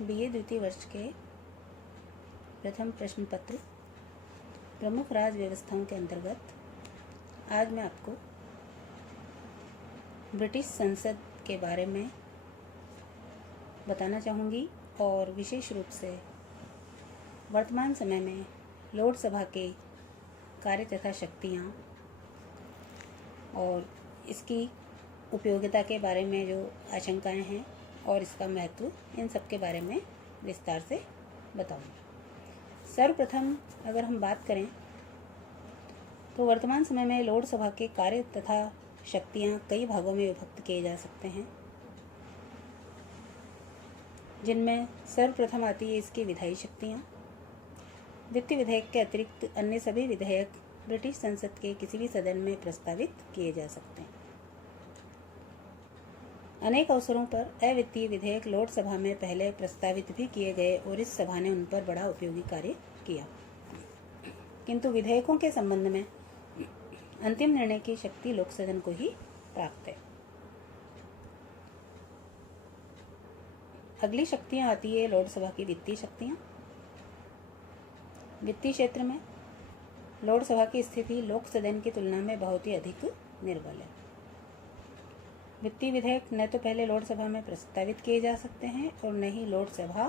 BA द्वितीय वर्ष के प्रथम प्रश्न पत्र प्रमुख राज्य व्यवस्थाओं के अंतर्गत आज मैं आपको ब्रिटिश संसद के बारे में बताना चाहूँगी और विशेष रूप से वर्तमान समय में लोकसभा के कार्य तथा शक्तियाँ और इसकी उपयोगिता के बारे में जो आशंकाएं हैं और इसका महत्व, इन सब के बारे में विस्तार से बताऊंगी। सर्वप्रथम अगर हम बात करें तो वर्तमान समय में लोकसभा के कार्य तथा शक्तियां कई भागों में विभक्त किए जा सकते हैं, जिनमें सर्वप्रथम आती है इसकी विधायी शक्तियां। वित्तीय विधेयक के अतिरिक्त अन्य सभी विधेयक ब्रिटिश संसद के किसी भी सदन में प्रस्तावित किए जा सकते हैं। अनेक अवसरों पर अवित्तीय विधेयक लोकसभा में पहले प्रस्तावित भी किए गए और इस सभा ने उन पर बड़ा उपयोगी कार्य किया, किंतु विधेयकों के संबंध में अंतिम निर्णय की शक्ति लोक सदन को ही प्राप्त है। अगली शक्तियां आती है लोकसभा की वित्तीय शक्तियां। वित्तीय क्षेत्र में लोकसभा की स्थिति लोक सदन की तुलना में बहुत ही अधिक निर्बल है। वित्तीय विधेयक न तो पहले लोकसभा में प्रस्तावित किए जा सकते हैं और न ही लोकसभा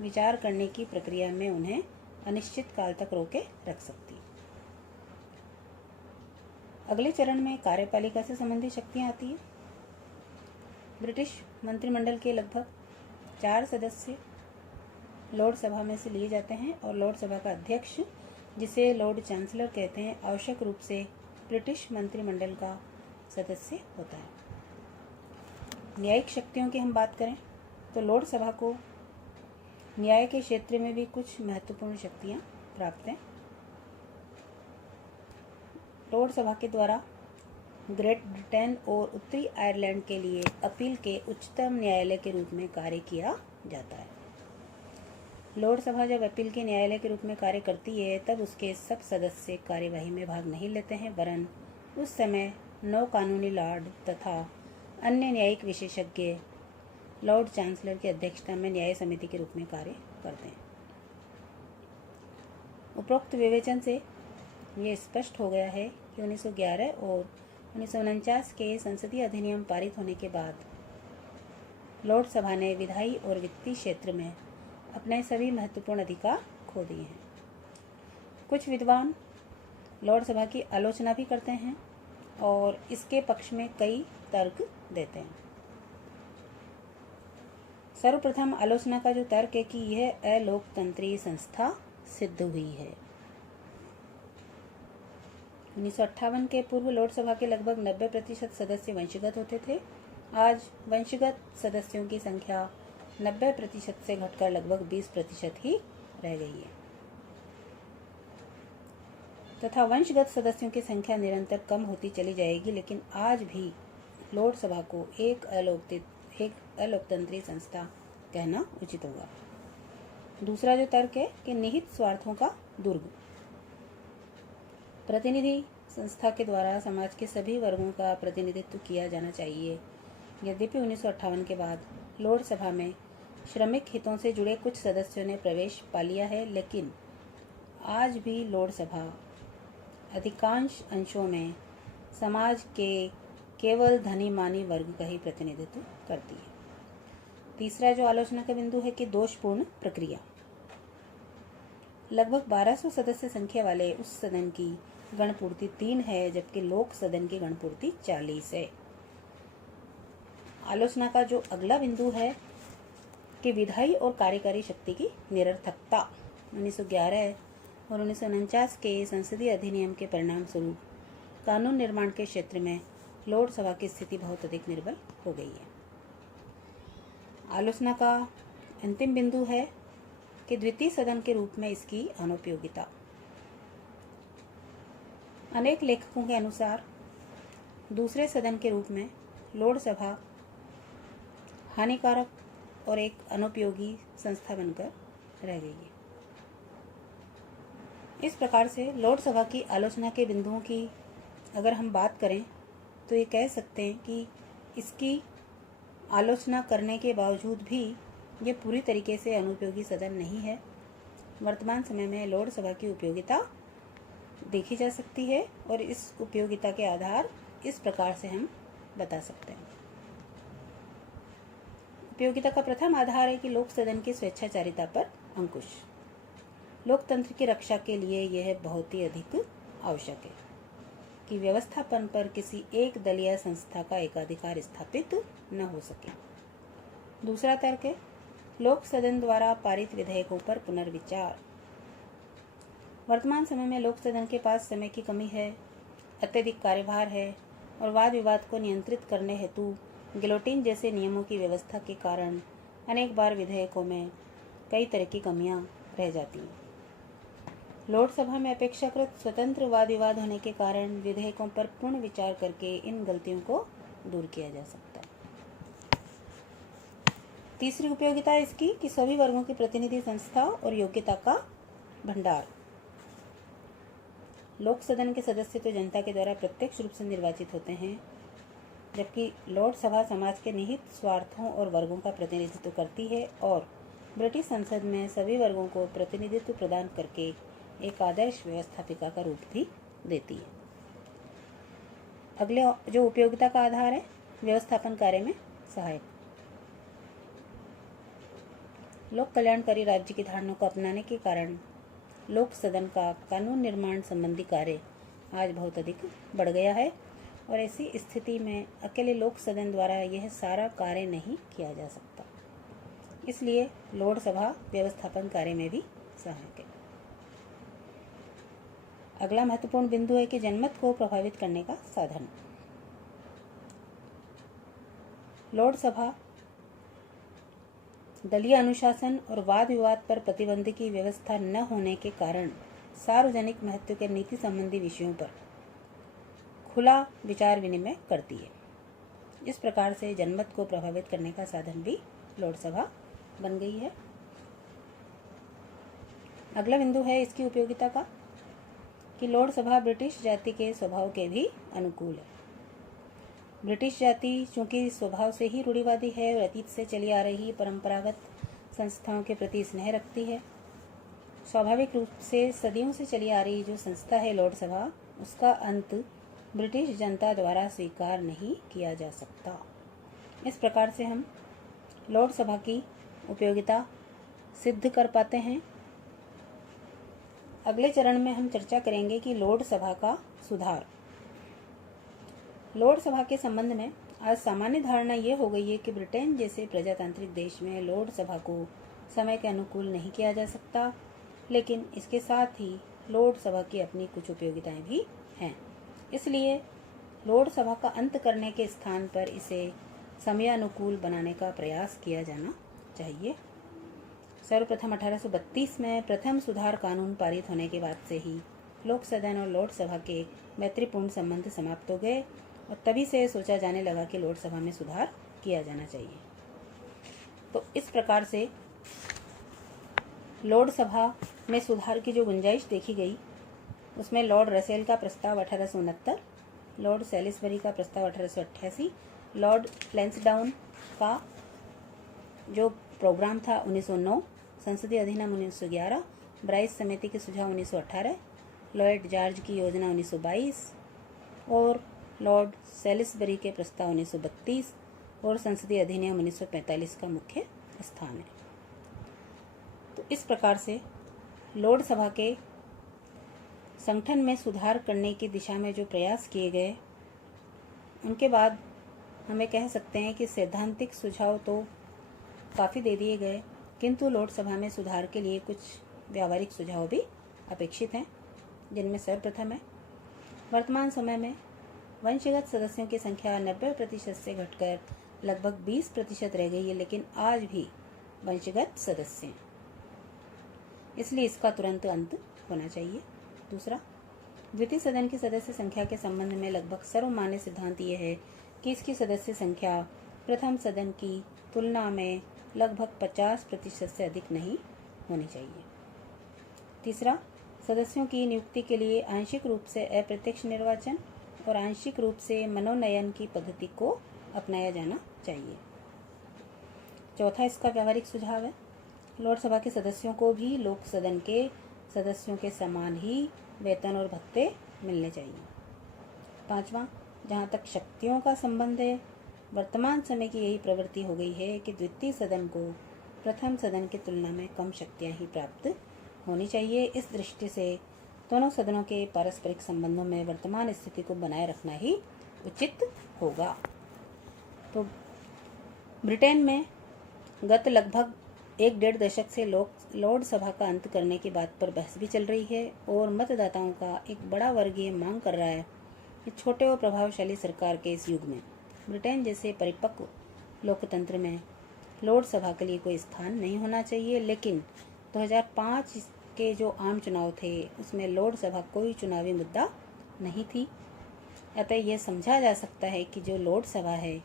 विचार करने की प्रक्रिया में उन्हें अनिश्चित काल तक रोके रख सकती। अगले चरण में कार्यपालिका से संबंधित शक्तियां आती हैं। ब्रिटिश मंत्रिमंडल के लगभग 4 सदस्य लोकसभा में से लिए जाते हैं और लोकसभा का अध्यक्ष, जिसे लॉर्ड चांसलर कहते हैं, आवश्यक रूप से ब्रिटिश मंत्रिमंडल का सदस्य होता है। न्यायिक शक्तियों की हम बात करें तो लोकसभा को न्याय के क्षेत्र में भी कुछ महत्वपूर्ण शक्तियां प्राप्त हैं। लोकसभा के द्वारा ग्रेट ब्रिटेन और उत्तरी आयरलैंड के लिए अपील के उच्चतम न्यायालय के रूप में कार्य किया जाता है। लोकसभा जब अपील के न्यायालय के रूप में कार्य करती है तब उसके सब सदस्य कार्यवाही में भाग नहीं लेते हैं, वरन उस समय 9 कानूनी लॉर्ड तथा अन्य न्यायिक विशेषज्ञ लॉर्ड चांसलर की अध्यक्षता में न्याय समिति के रूप में कार्य करते हैं। उपरोक्त विवेचन से ये स्पष्ट हो गया है कि 1911 और 1949 के संसदीय अधिनियम पारित होने के बाद लोकसभा ने विधायी और वित्तीय क्षेत्र में अपने सभी महत्वपूर्ण अधिकार खो दिए हैं। कुछ विद्वान लोकसभा की आलोचना भी करते हैं और इसके पक्ष में कई तर्क देते हैं। सर्वप्रथम आलोचना का जो तर्क है कि यह अलोकतंत्रीय संस्था सिद्ध हुई है। 1958 के पूर्व लोकसभा के लगभग 90% सदस्य वंशगत होते थे। आज वंशगत सदस्यों की संख्या 90% से घटकर लगभग 20% ही रह गई है तथा वंशगत सदस्यों की संख्या निरंतर कम होती चली जाएगी, लेकिन आज भी लोकसभा को एक अलोकतंत्रीय संस्था कहना उचित होगा। दूसरा जो तर्क है कि निहित स्वार्थों का दुर्ग। प्रतिनिधि संस्था के द्वारा समाज के सभी वर्गों का प्रतिनिधित्व किया जाना चाहिए। यद्यपि 1958 के बाद लोकसभा में श्रमिक हितों से जुड़े कुछ सदस्यों ने प्रवेश पा लिया है, लेकिन आज भी लोकसभा अधिकांश अंशों में समाज के केवल धनी मानी वर्ग का ही प्रतिनिधित्व करती है। तीसरा जो आलोचना का बिंदु है कि दोषपूर्ण प्रक्रिया। लगभग 1200 सदस्य संख्या वाले उस सदन की गणपूर्ति 3 है, जबकि लोक सदन की गणपूर्ति 40 है। आलोचना का जो अगला बिंदु है कि विधायी और कार्यकारी शक्ति की निरर्थकता। 1911 और 1949 के संसदीय अधिनियम के परिणाम स्वरूप कानून निर्माण के क्षेत्र में लोकसभा की स्थिति बहुत अधिक निर्बल हो गई है। आलोचना का अंतिम बिंदु है कि द्वितीय सदन के रूप में इसकी अनुपयोगिता। अनेक लेखकों के अनुसार दूसरे सदन के रूप में लोकसभा हानिकारक और एक अनुपयोगी संस्था बनकर रह गई है। इस प्रकार से लोकसभा की आलोचना के बिंदुओं की अगर हम बात करें तो ये कह सकते हैं कि इसकी आलोचना करने के बावजूद भी ये पूरी तरीके से अनुपयोगी सदन नहीं है। वर्तमान समय में लोकसभा की उपयोगिता देखी जा सकती है और इस उपयोगिता के आधार इस प्रकार से हम बता सकते हैं। उपयोगिता का प्रथम आधार है कि लोक सदन की स्वेच्छाचारिता पर अंकुश। लोकतंत्र की रक्षा के लिए यह बहुत ही अधिक आवश्यक है कि व्यवस्थापन पर किसी एक दलीय संस्था का एकाधिकार स्थापित न हो सके। दूसरा तर्क है लोक सदन द्वारा पारित विधेयकों पर पुनर्विचार। वर्तमान समय में लोक सदन के पास समय की कमी है, अत्यधिक कार्यभार है और वाद विवाद को नियंत्रित करने हेतु गिलोटिन जैसे नियमों की व्यवस्था के कारण अनेक बार विधेयकों में कई तरह की कमियां रह जाती हैं। लोकसभा में अपेक्षाकृत स्वतंत्र वाद विवाद होने के कारण विधेयकों पर पूर्ण विचार करके इन गलतियों को दूर किया जा सकता है। तीसरी उपयोगिता इसकी कि सभी वर्गों की प्रतिनिधि संस्था और योग्यता का भंडार। लोक सदन के सदस्य तो जनता के द्वारा प्रत्यक्ष रूप से निर्वाचित होते हैं, जबकि लोकसभा समाज के निहित स्वार्थों और वर्गों का प्रतिनिधित्व करती है और ब्रिटिश संसद में सभी वर्गों को प्रतिनिधित्व प्रदान करके एक आदर्श व्यवस्थापिका का रूप भी देती है। अगले जो उपयोगिता का आधार है व्यवस्थापन कार्य में सहायक। लोक कल्याणकारी राज्य की धारणा को अपनाने के कारण लोक सदन का कानून निर्माण संबंधी कार्य आज बहुत अधिक बढ़ गया है और ऐसी स्थिति में अकेले लोक सदन द्वारा यह सारा कार्य नहीं किया जा सकता। इसलिए लोकसभा व्यवस्थापन कार्य में भी सहायक है। अगला महत्वपूर्ण बिंदु है कि जनमत को प्रभावित करने का साधन। लोकसभा दलीय अनुशासन और वाद विवाद पर प्रतिबंध की व्यवस्था न होने के कारण सार्वजनिक महत्व के नीति संबंधी विषयों पर खुला विचार विनिमय करती है। इस प्रकार से जनमत को प्रभावित करने का साधन भी लोकसभा बन गई है। अगला बिंदु है इसकी उपयोगिता का कि लोकसभा ब्रिटिश जाति के स्वभाव के भी अनुकूल है। ब्रिटिश जाति चूंकि स्वभाव से ही रूढ़िवादी है और अतीत से चली आ रही परंपरागत संस्थाओं के प्रति स्नेह रखती है। स्वाभाविक रूप से सदियों से चली आ रही जो संस्था है लोकसभा, उसका अंत ब्रिटिश जनता द्वारा स्वीकार नहीं किया जा सकता। इस प्रकार से हम लोकसभा की उपयोगिता सिद्ध कर पाते हैं। अगले चरण में हम चर्चा करेंगे कि लोकसभा का सुधार। लोकसभा के संबंध में आज सामान्य धारणा ये हो गई है कि ब्रिटेन जैसे प्रजातांत्रिक देश में लोकसभा को समय के अनुकूल नहीं किया जा सकता, लेकिन इसके साथ ही लोकसभा की अपनी कुछ उपयोगिताएं भी हैं। इसलिए लोकसभा का अंत करने के स्थान पर इसे समयानुकूल बनाने का प्रयास किया जाना चाहिए। सर्वप्रथम 1832 में प्रथम सुधार कानून पारित होने के बाद से ही लोक सदन और लोकसभा के मैत्रीपूर्ण संबंध समाप्त हो गए और तभी से सोचा जाने लगा कि लोकसभा में सुधार किया जाना चाहिए। तो इस प्रकार से लोकसभा में सुधार की जो गुंजाइश देखी गई उसमें लॉर्ड रसेल का प्रस्ताव 1869, लॉर्ड सैलिसबरी का प्रस्ताव 1888, लॉर्ड लैंसडाउन का जो प्रोग्राम था 1909, संसदीय अधिनियम 1911, ब्राइस समिति के सुझाव 1918, लॉर्ड जॉर्ज की योजना 1922 और लॉर्ड सैलिसबरी के प्रस्ताव 1932 और संसदीय अधिनियम 1945 का मुख्य स्थान है। तो इस प्रकार से लोकसभा के संगठन में सुधार करने की दिशा में जो प्रयास किए गए, उनके बाद हमें कह सकते हैं कि सैद्धांतिक सुझाव तो काफ़ी दे दिए गए, किंतु लोकसभा में सुधार के लिए कुछ व्यावहारिक सुझाव भी अपेक्षित हैं, जिनमें सर्वप्रथम है वर्तमान समय में वंशगत सदस्यों की संख्या 90% से घटकर लगभग 20% रह गई है, लेकिन आज भी वंशगत सदस्य हैं, इसलिए इसका तुरंत अंत होना चाहिए। दूसरा, द्वितीय सदन की सदस्य संख्या के संबंध में लगभग सर्वमान्य सिद्धांत ये है कि इसकी सदस्य संख्या प्रथम सदन की तुलना में लगभग 50% से अधिक नहीं होनी चाहिए। तीसरा, सदस्यों की नियुक्ति के लिए आंशिक रूप से अप्रत्यक्ष निर्वाचन और आंशिक रूप से मनोनयन की पद्धति को अपनाया जाना चाहिए। चौथा इसका व्यावहारिक सुझाव है, लोकसभा के सदस्यों को भी लोक सदन के सदस्यों के समान ही वेतन और भत्ते मिलने चाहिए। पांचवा, जहाँ तक शक्तियों का संबंध है, वर्तमान समय की यही प्रवृत्ति हो गई है कि द्वितीय सदन को प्रथम सदन की तुलना में कम शक्तियाँ ही प्राप्त होनी चाहिए। इस दृष्टि से दोनों सदनों के पारस्परिक संबंधों में वर्तमान स्थिति को बनाए रखना ही उचित होगा। तो ब्रिटेन में गत लगभग 1-1.5 दशक से लोकसभा का अंत करने की बात पर बहस भी चल रही है और मतदाताओं का एक बड़ा वर्ग ये मांग कर रहा है कि छोटे और प्रभावशाली सरकार के इस युग में ब्रिटेन जैसे परिपक्व लोकतंत्र में लोकसभा के लिए कोई स्थान नहीं होना चाहिए। लेकिन 2005 के जो आम चुनाव थे उसमें लोकसभा कोई चुनावी मुद्दा नहीं थी। अतः यह समझा जा सकता है कि जो लोकसभा है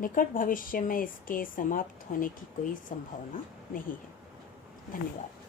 निकट भविष्य में इसके समाप्त होने की कोई संभावना नहीं है। धन्यवाद।